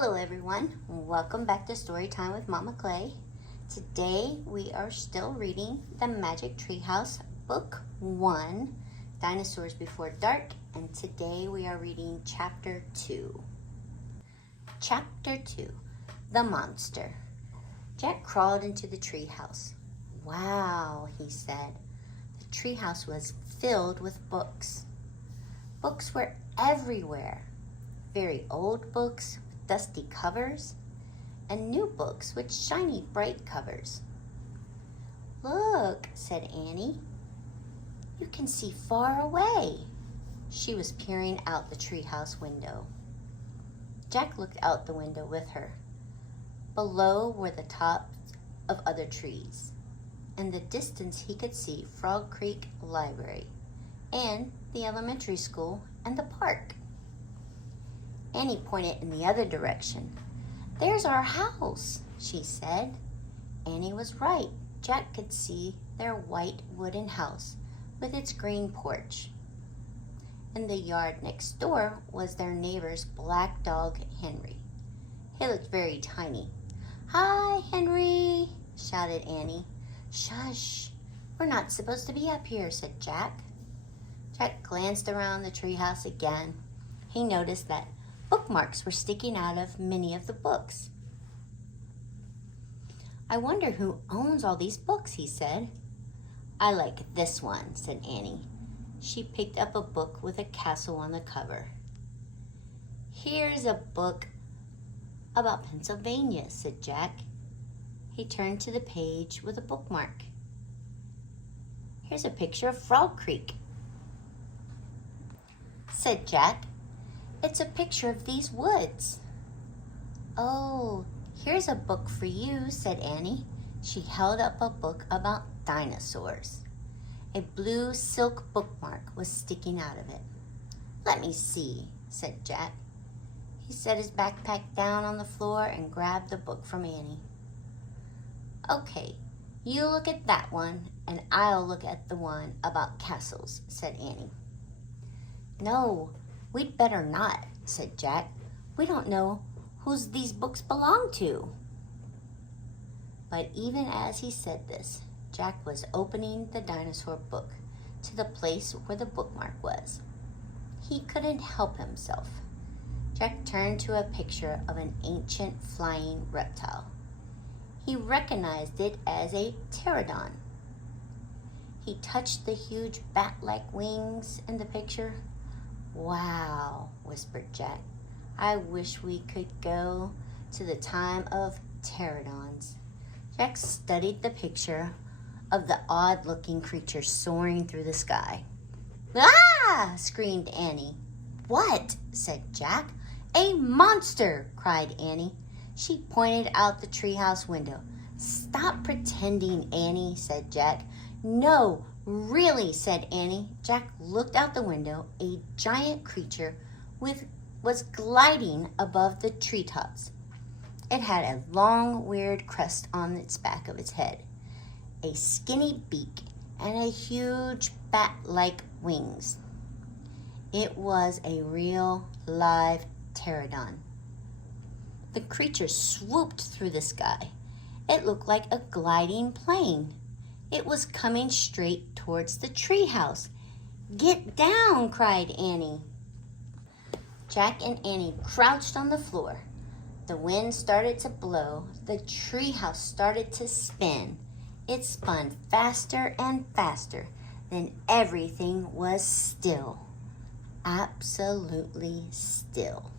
Hello everyone, welcome back to Storytime with Mama Clay. Today we are still reading The Magic Treehouse, Book 1, Dinosaurs Before Dark, and today we are reading Chapter 2. Chapter 2, The Monster. Jack crawled into the treehouse. Wow, he said. The treehouse was filled with books. Books were everywhere. Very old books with dusty covers, and new books with shiny, bright covers. "Look," said Annie. "You can see far away." She was peering out the treehouse window. Jack looked out the window with her. Below were the tops of other trees. In the distance he could see Frog Creek Library and the elementary school and the park. Annie pointed in the other direction. "There's our house," she said. Annie was right. Jack could see their white wooden house with its green porch. In the yard next door was their neighbor's black dog, Henry. He looked very tiny. "Hi, Henry," shouted Annie. "Shush, we're not supposed to be up here," said Jack. Jack glanced around the treehouse again. He noticed that bookmarks were sticking out of many of the books. "I wonder who owns all these books," he said. "I like this one," said Annie. She picked up a book with a castle on the cover. "Here's a book about Pennsylvania," said Jack. He turned to the page with a bookmark. "Here's a picture of Frog Creek," said Jack. "It's a picture of these woods." "Oh, here's a book for you," said Annie. She held up a book about dinosaurs. A blue silk bookmark was sticking out of it. "Let me see," said Jack. He set his backpack down on the floor and grabbed the book from Annie. "Okay, you look at that one and I'll look at the one about castles," said Annie. "No, we'd better not," said Jack. "We don't know whose these books belong to." But even as he said this, Jack was opening the dinosaur book to the place where the bookmark was. He couldn't help himself. Jack turned to a picture of an ancient flying reptile. He recognized it as a pterodon. He touched the huge bat-like wings in the picture. "Wow," whispered Jack. "I wish we could go to the time of pterodons." Jack studied the picture of the odd-looking creature soaring through the sky. "Ah!" screamed Annie. "What?" said Jack. "A monster!" cried Annie. She pointed out the treehouse window. "Stop pretending, Annie," said Jack. "No, really," said Annie. Jack looked out the window. A giant creature was gliding above the treetops. It had a long, weird crest on its back of its head, a skinny beak, and a huge bat-like wings. It was a real, live pterodon. The creature swooped through the sky. It looked like a gliding plane. It was coming straight towards the treehouse. "Get down!" cried Annie. Jack and Annie crouched on the floor. The wind started to blow. The treehouse started to spin. It spun faster and faster. Then everything was still. Absolutely still.